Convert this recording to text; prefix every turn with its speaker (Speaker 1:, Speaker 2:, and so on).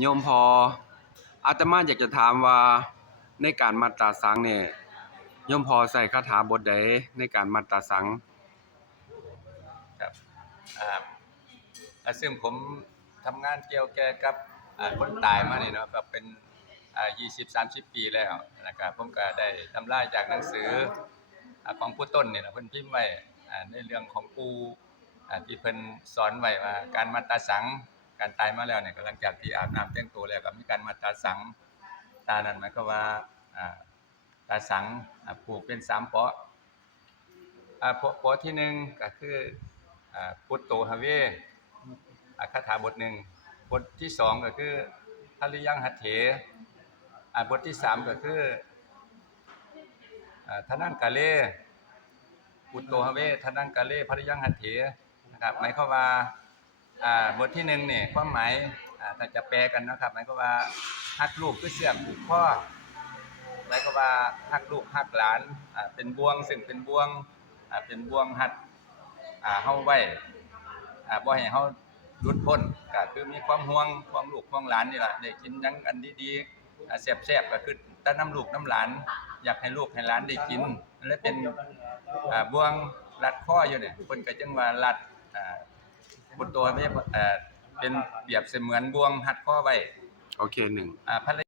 Speaker 1: โยมพออาตมาอยากจะถามว่าในการมัตตาสังเนี่ยโยมพอใส่คาถาบทใดในการมัตตาสัง
Speaker 2: ครับอ่าซึ่งผมทำงานเกี่ยวแก่กับอาคนตายมาเนี่เนาะก็เป็นอ่า20 30ปีแล้วนะครับผมก็ได้ทำลายจากหนังสืออาของผู้ต้นเนี่นะเพิ่นพิมพ์ไว้อ่าในเรื่องของปู่อาที่เพิ่นสอนไว้ว่าการมาตาสัง การตายมาแล้วเนี่ยก็หลังจากที่อาบน้ำแต่งตัวแล้วก็มีการมาตาสังตานั้นหมายความว่าตาสังผูกเป็นสามเปาะอ่าเปาะเปาะที่หนึ่งก็คืออพุทโตหะเวคาถาบทหนึ่งบทที่สองก็คือทริยังหัตเถอ่าบทที่สามก็คืออ่าทนังกาเลพุทโตหะเวทนังกาเลภริยังหัตเถนะครับหมายความว่า อ่าบทที่หนึ่งเนี่ยความหมายอ่าถ้าจะแปลกันนะครับหมายความว่าฮักลูกคือเสือกผูกข้อหมายความว่าฮักลูกฮักหลานอ่าเป็นบ่วงซึ่งเป็นบ่วงอ่าเป็นบ่วงหัดอ่าเฮาไว้อ่าบ่ให้เฮาหลุดพ้นก็คือมีความห่วงความลูกความหลานนี่แหละได้กินยังอันดีๆอ่าแซ่บๆก็คือแต่น้ำลูกน้ำหลาน อยากให้ลูกให้หลานได้กินและเป็นอ่าบ่วงรัดคออยู่เนี่ยเพิ่นก็จึงว่ารัดอ่า บนตัวไม่ใช่เอ่อเป็นเปรียบเสมือนบ่วงหัดคอไว้
Speaker 1: โอเคหนึ่ง
Speaker 2: อ่าภรร